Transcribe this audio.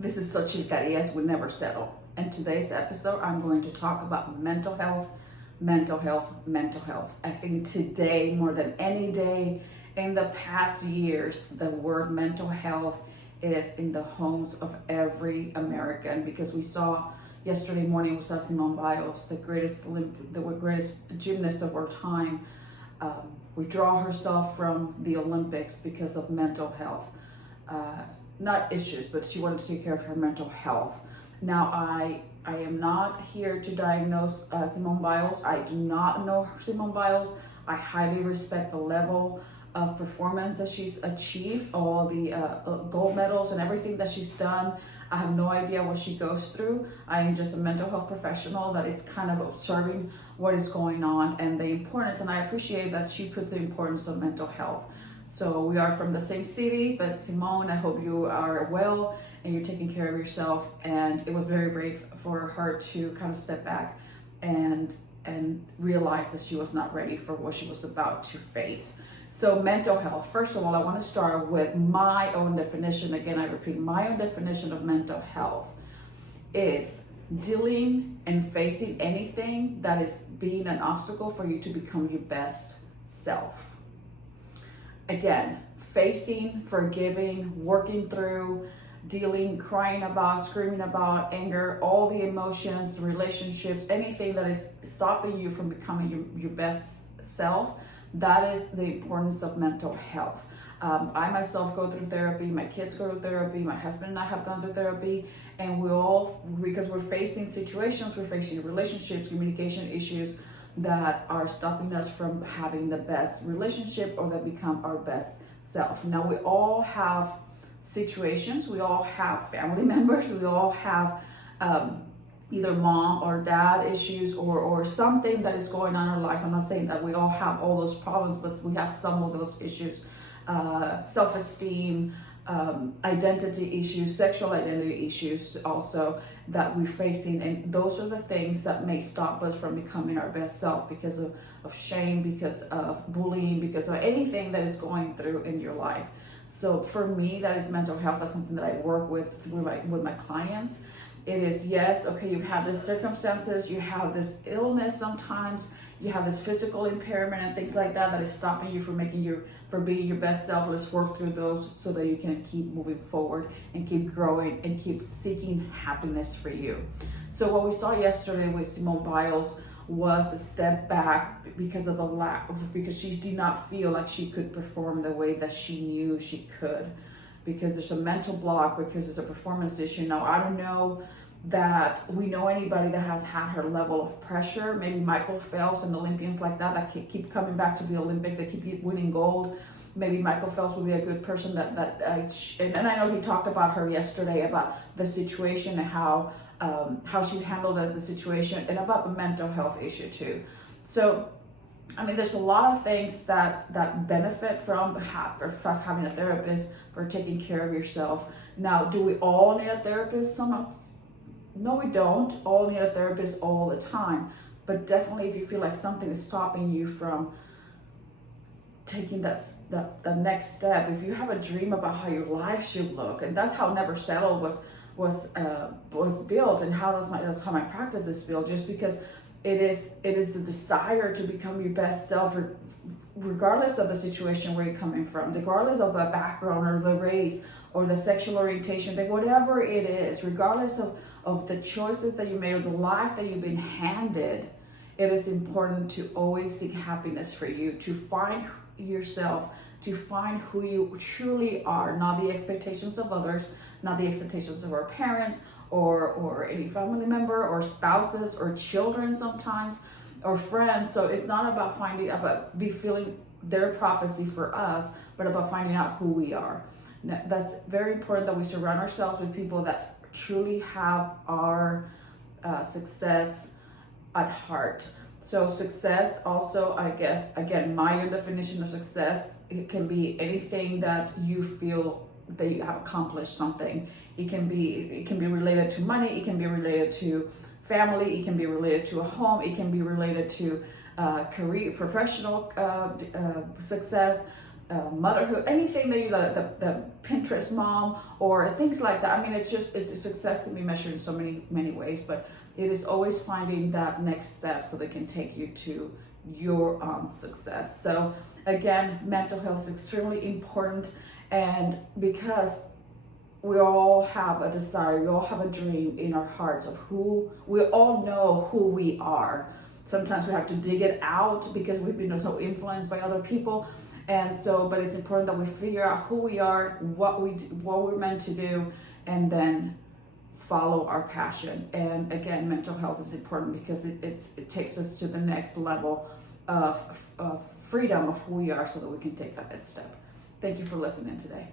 This is such a that yes would never settle. In today's episode, I'm going to talk about mental health, mental health, mental health. I think today, more than any day in the past years, the word mental health is in the homes of every American, because we saw yesterday morning, we saw Simone Biles, the greatest gymnast of our time, withdraw herself from the Olympics because of mental health. Not issues, but she wanted to take care of her mental health. Now, I am not here to diagnose Simone Biles. I do not know Simone Biles. I highly respect the level of performance that she's achieved, all the gold medals and everything that she's done. I have no idea what she goes through. I am just a mental health professional that is kind of observing what is going on and the importance, and I appreciate that she puts the importance of mental health. So we are from the same city, but Simone, I hope you are well and you're taking care of yourself. And it was very brave for her to kind of step back and realize that she was not ready for what she was about to face. So mental health, first of all, I want to start with my own definition. Again, I repeat, my own definition of mental health is dealing and facing anything that is being an obstacle for you to become your best self. Again, facing, forgiving, working through, dealing, crying about, screaming about, anger, all the emotions, relationships, anything that is stopping you from becoming your best self. That is the importance of mental health. I myself go through therapy, my kids go through therapy, my husband and I have gone through therapy, and we all, because we're facing situations, we're facing relationships, communication issues that are stopping us from having the best relationship or that become our best self. Now, we all have situations, we all have family members, we all have either mom or dad issues or something that is going on in our lives. I'm not saying that we all have all those problems, but we have some of those issues. Self-esteem, identity issues, sexual identity issues also that we're facing. And those are the things that may stop us from becoming our best self because of shame, because of bullying, because of anything that is going through in your life. So for me, that is mental health. That's something that I work with my clients. It is, yes, okay, you have these circumstances, you have this illness sometimes, you have this physical impairment and things like that is stopping you from being your best self. Let's work through those so that you can keep moving forward and keep growing and keep seeking happiness for you. So what we saw yesterday with Simone Biles was a step back because of because she did not feel like she could perform the way that she knew she could, because there's a mental block, because there's a performance issue. Now, I don't know that we know anybody that has had her level of pressure. Maybe Michael Phelps and Olympians like that keep coming back to the Olympics, that keep winning gold. Maybe Michael Phelps would be a good person and I know he talked about her yesterday, about the situation and how she handled the situation, and about the mental health issue too. So, I mean, there's a lot of things that benefit from us having a therapist, for taking care of yourself. Now, do we all need a therapist? No, we don't all need a therapist all the time. But definitely, if you feel like something is stopping you from taking the next step, if you have a dream about how your life should look, and that's how Never Settle was built, and that's how my practice is built, just because it is the desire to become your best self, regardless of the situation where you're coming from, regardless of the background or the race or the sexual orientation, like whatever it is, regardless of the choices that you made or the life that you've been handed. It is important to always seek happiness for you, to find yourself, to find who you truly are, not the expectations of others, not the expectations of our parents or any family member or spouses or children sometimes, or friends. So it's not about fulfilling their prophecy for us, but about finding out who we are. Now, that's very important, that we surround ourselves with people that truly have our success at heart. So success also, I guess, again, my own definition of success, it can be anything that you feel that you have accomplished something. It can be related to money, it can be related to family, it can be related to a home, it can be related to career, professional success. motherhood, anything that you the Pinterest mom or things like that. I mean, success can be measured in so many ways, but it is always finding that next step so they can take you to your success. So again, mental health is extremely important, and because we all have a desire, we all have a dream in our hearts of who we all know who we are. Sometimes we have to dig it out because we've been so influenced by other people. And so, but it's important that we figure out who we are, what we're meant to do, and then follow our passion. And again, mental health is important because it takes us to the next level of freedom of who we are so that we can take that next step. Thank you for listening today.